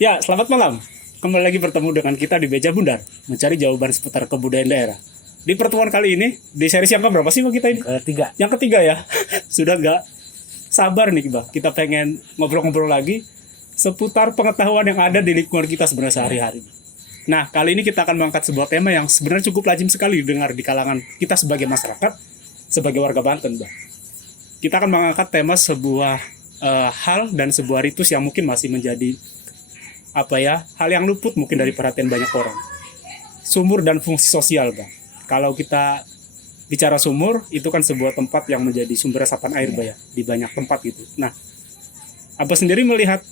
Ya, selamat malam. Kembali lagi bertemu dengan kita di Beja Bundar, mencari jawaban seputar kebudayaan daerah. Di pertemuan kali ini, di series yang berapa sih Mbak kita ini? Ketiga. Yang ketiga ya. Sudah nggak sabar nih Mbak. Kita pengen ngobrol-ngobrol lagi seputar pengetahuan yang ada di lingkungan kita sebenarnya sehari-hari. Nah, kali ini kita akan mengangkat sebuah tema yang sebenarnya cukup lazim sekali didengar di kalangan kita sebagai masyarakat, sebagai warga Banten, Mbak. Kita akan mengangkat tema sebuah hal dan sebuah ritus yang mungkin masih menjadi hal yang luput mungkin dari perhatian banyak orang. Sumur dan fungsi sosial, Bang. Kalau kita bicara sumur, itu kan sebuah tempat yang menjadi sumber resapan air, Bang, ya, di banyak tempat gitu. Nah, Abah sendiri melihat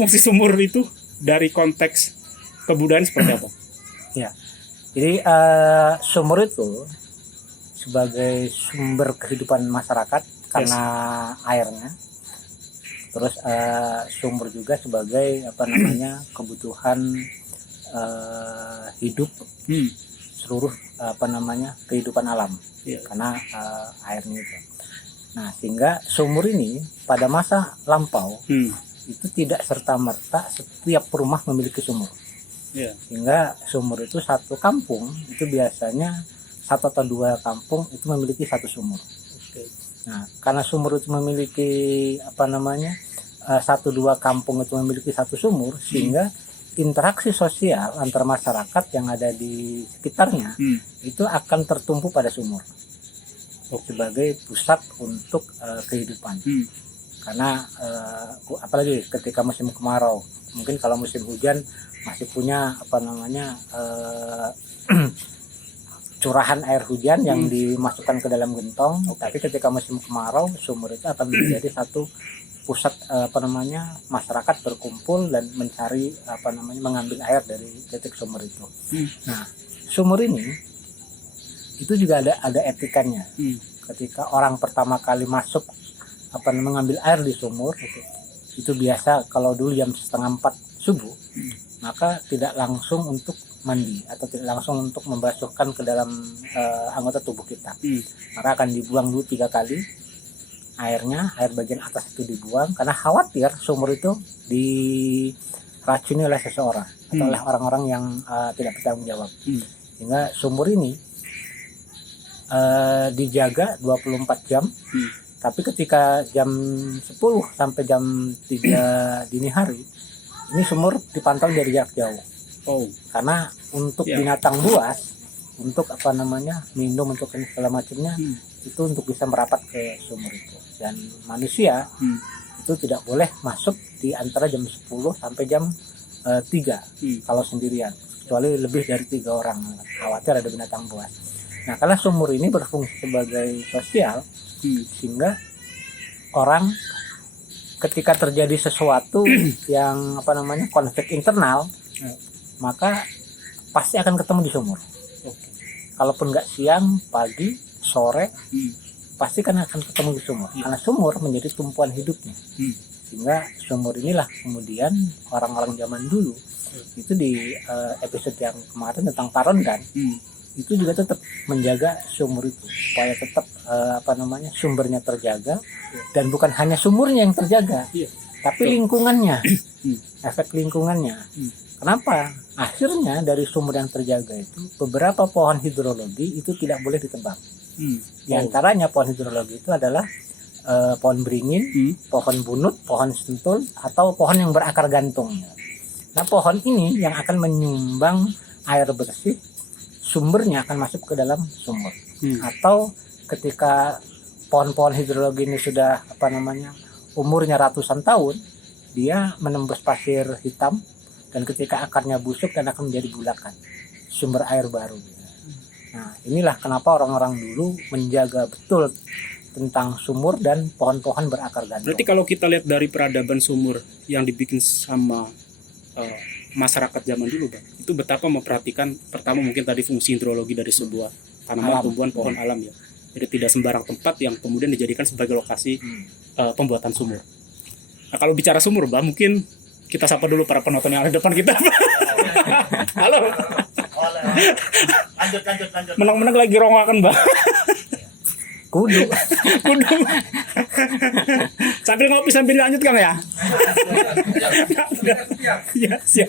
fungsi sumur itu dari konteks kebudayaan seperti apa? Ya, jadi sumur itu sebagai sumber kehidupan masyarakat karena airnya. Terus sumur juga sebagai kebutuhan hidup seluruh kehidupan alam, karena airnya itu. Nah, sehingga sumur ini pada masa lampau itu tidak serta-merta setiap rumah memiliki sumur. Sehingga sumur itu satu kampung itu biasanya satu atau dua kampung itu memiliki satu sumur. Nah, karena sumur itu memiliki satu dua kampung itu memiliki satu sumur, sehingga interaksi sosial antar masyarakat yang ada di sekitarnya itu akan tertumpu pada sumur sebagai pusat untuk kehidupan. Karena apalagi ketika musim kemarau, mungkin kalau musim hujan masih punya curahan air hujan yang dimasukkan ke dalam gentong. Tapi ketika musim kemarau, sumur itu akan menjadi satu pusat masyarakat berkumpul dan mencari mengambil air dari titik sumur itu. Nah, sumur ini itu juga ada etikanya. Ketika orang pertama kali masuk mengambil air di sumur, itu biasa kalau dulu jam 3:30 subuh, maka tidak langsung untuk mandi atau tidak langsung untuk membasuhkan ke dalam anggota tubuh kita. Maka akan dibuang dulu 3 kali airnya, air bagian atas itu dibuang karena khawatir sumur itu diracuni oleh seseorang atau oleh orang-orang yang tidak bertanggung jawab. Sehingga sumur ini dijaga 24 jam. Tapi ketika jam 10 sampai jam 3 dini hari, ini sumur dipantau dari jarak jauh. Karena untuk binatang buas, untuk minum, untuk segala macamnya, itu untuk bisa merapat ke sumur itu. Dan manusia itu tidak boleh masuk di antara jam 10 sampai jam 3 kalau sendirian, kecuali lebih dari 3 orang, khawatir ada binatang buas. Nah, karena sumur ini berfungsi sebagai sosial, sehingga orang ketika terjadi sesuatu yang konflik internal, maka pasti akan ketemu di sumur. Kalaupun nggak siang, pagi, sore, pasti kan akan ketemu di sumur. Karena sumur menjadi tumpuan hidupnya. Sehingga sumur inilah kemudian orang-orang zaman dulu itu di episode yang kemarin tentang Parondan, itu juga tetap menjaga sumur itu supaya tetap sumbernya terjaga, dan bukan hanya sumurnya yang terjaga, tapi lingkungannya, efek lingkungannya. Kenapa? Akhirnya dari sumur yang terjaga itu beberapa pohon hidrologi itu tidak boleh ditebang. Di antaranya pohon hidrologi itu adalah pohon beringin, pohon bunut, pohon sentul, atau pohon yang berakar gantung. Nah, pohon ini yang akan menyumbang air bersih, sumbernya akan masuk ke dalam sumur. Atau ketika pohon-pohon hidrologi ini sudah umurnya ratusan tahun, dia menembus pasir hitam, dan ketika akarnya busuk dan akan menjadi bulakan, sumber air baru. Nah, inilah kenapa orang-orang dulu menjaga betul tentang sumur dan pohon-pohon berakar gantung. Berarti kalau kita lihat dari peradaban sumur yang dibikin sama masyarakat zaman dulu, Bang, itu betapa memperhatikan pertama mungkin tadi fungsi hidrologi dari sebuah tanaman, tumbuhan, pohon alam ya. Jadi tidak sembarang tempat yang kemudian dijadikan sebagai lokasi pembuatan sumur. Nah, kalau bicara sumur, Bang, mungkin kita sapa dulu para penonton yang ada di depan kita. Halo. Lanjut. Menang-menang lagi rongakan, Bang. Kudu. Kudu. Sambil ngopi sambil lanjut Kang ya. Iya, siap.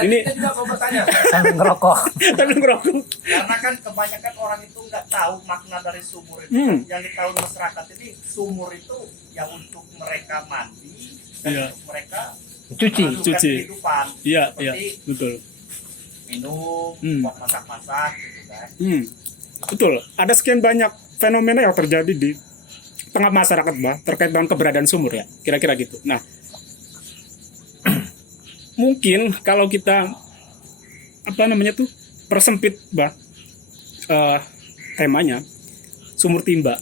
Ini Kita juga mau bertanya, Sambil ngerokok. sambil ngerokok. karena kan kebanyakan orang itu nggak tahu makna dari sumur itu. Yang ditahu masyarakat ini sumur itu yang untuk mereka mandi dan Iya. untuk mereka Cuci. mengadukan Cuci. kehidupan. Iya, Seperti iya, betul. minum, buat masak-masak gitu kan. Betul. Ada sekian banyak fenomena yang terjadi di tengah masyarakat, Bah, terkait dengan keberadaan sumur ya. Kira-kira gitu. Nah, mungkin kalau kita persempit, Bah, temanya sumur timba.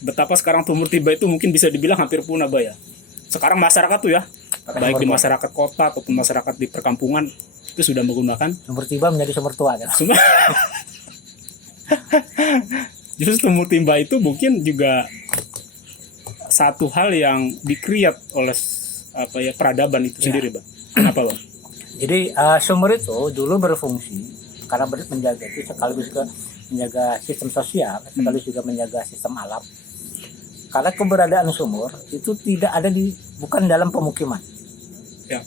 Betapa sekarang sumur timba itu mungkin bisa dibilang hampir punah, Bah ya. Sekarang masyarakat tuh ya, baik di masyarakat kota ataupun masyarakat di perkampungan itu sudah menggunakan Sumur tiba menjadi sumur tua kan. semua. Justru sumur timba itu mungkin juga satu hal yang dikreat oleh peradaban itu sendiri, Bang. Kenapa, Bang? Jadi sumur itu dulu berfungsi karena menjaga itu sekaligus juga menjaga sistem sosial, sekaligus juga menjaga sistem alam. Karena keberadaan sumur itu tidak ada bukan dalam pemukiman. Ya.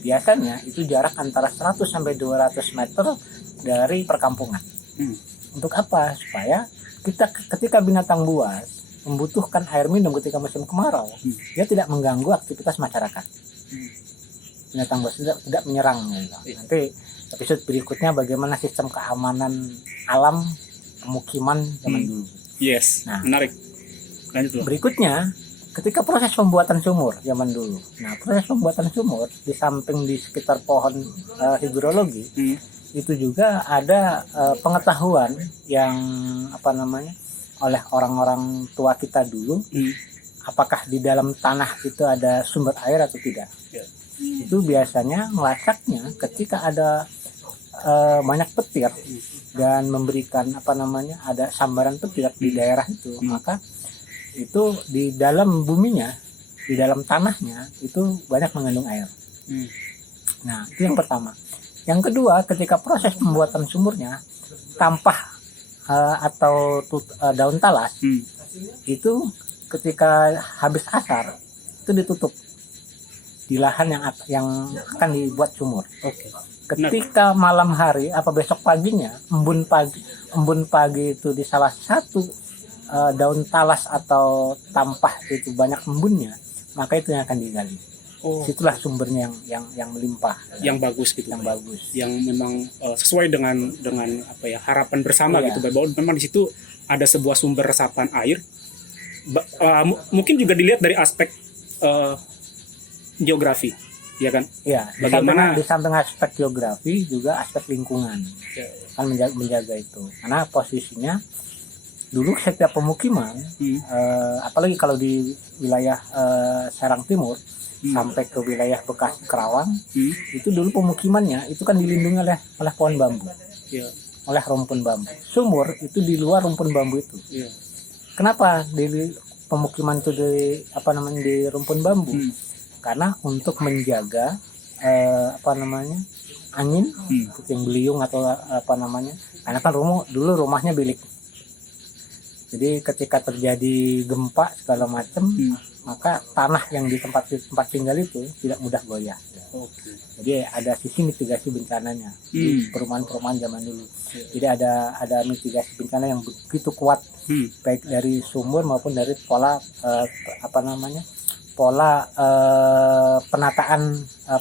Biasanya itu jarak antara 100 sampai 200 meter dari perkampungan. Untuk apa? Supaya ketika binatang buas membutuhkan air minum ketika musim kemarau, dia tidak mengganggu aktivitas masyarakat. Binatang buas tidak menyerang. Gitu. Nanti episode berikutnya bagaimana sistem keamanan alam pemukiman zaman dulu. Yes, Nah. menarik. Lanjut, Bang. Berikutnya, ketika proses pembuatan sumur zaman dulu. Nah, proses pembuatan sumur di samping di sekitar pohon hidrologi itu juga ada pengetahuan yang oleh orang-orang tua kita dulu, apakah di dalam tanah itu ada sumber air atau tidak. Ya. Itu biasanya melacaknya ketika ada banyak petir dan memberikan ada sambaran petir di daerah itu, maka itu di dalam buminya, di dalam tanahnya itu banyak mengandung air. Nah, itu yang pertama. Yang kedua, ketika proses pembuatan sumurnya, tampah atau daun talas itu ketika habis asar itu ditutup di lahan yang akan dibuat sumur. Ketika malam hari besok paginya embun pagi itu di salah satu daun talas atau tampah itu banyak embunnya, maka itu yang akan digali. Situlah sumbernya yang melimpah, yang bagus gitu, yang Bang. bagus, yang memang sesuai dengan harapan bersama Iya. gitu, bahwa memang di situ ada sebuah sumber resapan air. Mungkin juga dilihat dari aspek geografi, ya kan? ya. Bagaimana- Di samping aspek geografi juga aspek lingkungan, Ya. kan menjaga itu, karena posisinya dulu setiap pemukiman, apalagi kalau di wilayah Serang Timur sampai ke wilayah Bekasi Kerawang, itu dulu pemukimannya itu kan dilindungi oleh pohon bambu, Ya. oleh rumpun bambu. Sumur itu di luar rumpun bambu itu. Ya. Kenapa di pemukiman itu di rumpun bambu? Karena untuk menjaga angin, puting beliung atau karena kan dulu rumahnya bilik. Jadi ketika terjadi gempa segala macam, maka tanah yang di tempat tinggal itu tidak mudah goyah. Jadi ada sisi mitigasi bencananya di perumahan-perumahan zaman dulu. Jadi ada mitigasi bencana yang begitu kuat, baik dari sumur maupun dari pola penataan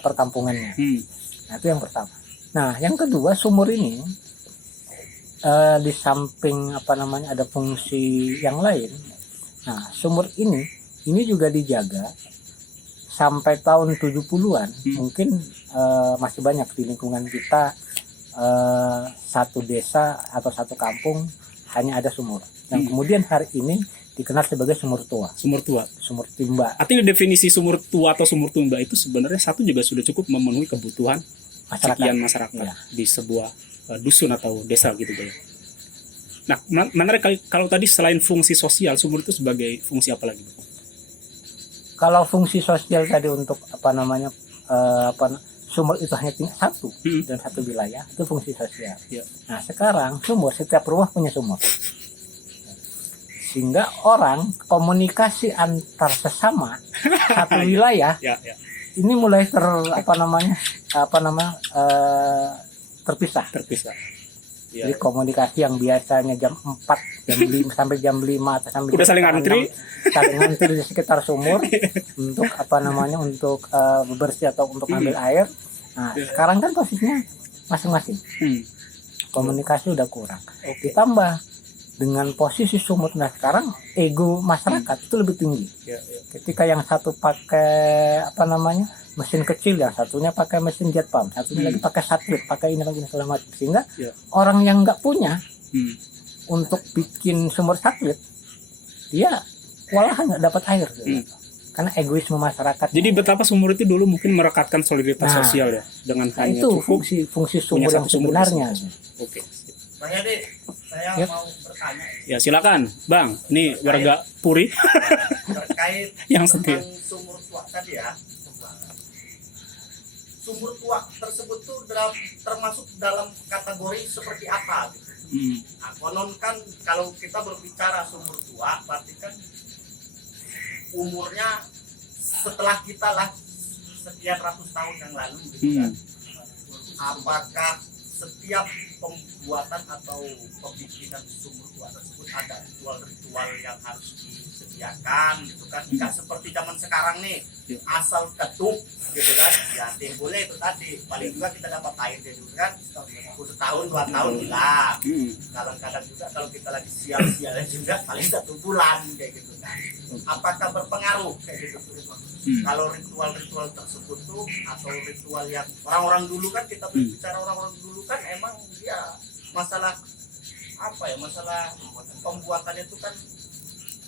perkampungannya. Nah, itu yang pertama. Nah, yang kedua, sumur ini di samping ada fungsi yang lain. Nah, sumur ini juga dijaga sampai tahun 70-an. Mungkin masih banyak di lingkungan kita, satu desa atau satu kampung hanya ada sumur. Yang kemudian hari ini dikenal sebagai sumur tua, Sumur tua. sumur timba. Artinya definisi sumur tua atau sumur tumba itu sebenarnya satu juga sudah cukup memenuhi kebutuhan sekian masyarakat Iya. di sebuah dusun atau desa gitu, Bang. Nah, menarik kalau tadi selain fungsi sosial, sumur itu sebagai fungsi apa lagi, Bang? Kalau fungsi sosial tadi untuk sumur itu hanya satu dan satu wilayah, itu fungsi sosial. Ya. Nah, sekarang sumur, setiap rumah punya sumur. sehingga orang komunikasi antar sesama satu wilayah Ya. ini mulai terpisah. Ya. Jadi komunikasi yang biasanya jam 4, jam 5 sampai jam 5 atau sampai Udah jam saling 6, antri. saling antri di sekitar sumur untuk untuk bebersih atau untuk ambil air. Nah, sekarang kan posisinya masing-masing. Komunikasi udah kurang. Ditambah dengan posisi sumur, nah sekarang ego masyarakat itu lebih tinggi. Ketika yang satu pakai mesin kecil, yang satunya pakai mesin jet pump, satunya lagi pakai satelit, pakai ini lagi segala macam, sehingga orang yang nggak punya untuk bikin sumur satelit, dia walahan nggak dapat air, karena egoisme masyarakat. Jadi betapa sumur itu dulu mungkin merekatkan solidaritas sosial ya, dengan hanya itu cukup fungsi sumur yang sebenarnya. Oke. Bang Yadi, saya mau bertanya Ya silakan, Bang. Ini warga Puri terkait yang tentang setia. sumur tua tadi ya. Sumur tua tersebut tuh termasuk dalam kategori seperti apa gitu. Nah, konon kan kalau kita berbicara sumur tua berarti kan umurnya setelah kita lah sekian ratus tahun yang lalu gitu kan. Apakah setiap pembuatan atau pembikinan sumur tua tersebut ada ritual-ritual yang harus disediakan gitu kan, nggak seperti zaman sekarang nih asal ketuk gitu kan, ya timbulnya itu tadi paling juga kita dapat air dari gitu kan setahun 2 tahun hilang. Kadang-kadang juga kalau kita lagi sial-sial juga paling 1 bulan kayak gitu kan. Apakah berpengaruh kayak gitu? Kalau ritual-ritual tersebut tuh atau ritual yang orang-orang dulu kan, kita berbicara orang-orang dulu kan emang dia masalah masalah pembuatannya itu kan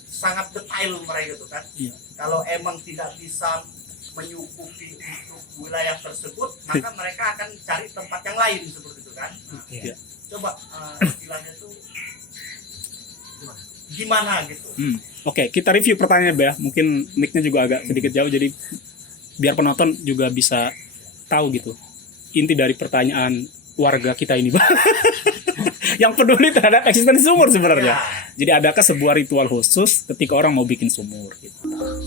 sangat detail mereka itu kan. Kalau emang tidak bisa menyukupi untuk wilayah tersebut, maka mereka akan cari tempat yang lain seperti itu kan. Coba istilahnya tuh gimana gitu. Oke, kita review pertanyaannya, Bah. Mungkin mic-nya juga agak sedikit jauh, jadi biar penonton juga bisa tahu gitu inti dari pertanyaan warga kita ini, Bah. Yang peduli terhadap eksistensi sumur sebenarnya. Jadi adakah sebuah ritual khusus ketika orang mau bikin sumur gitu?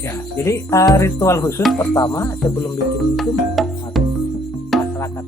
Ya, jadi ritual khusus pertama sebelum bikin sumur, masyarakat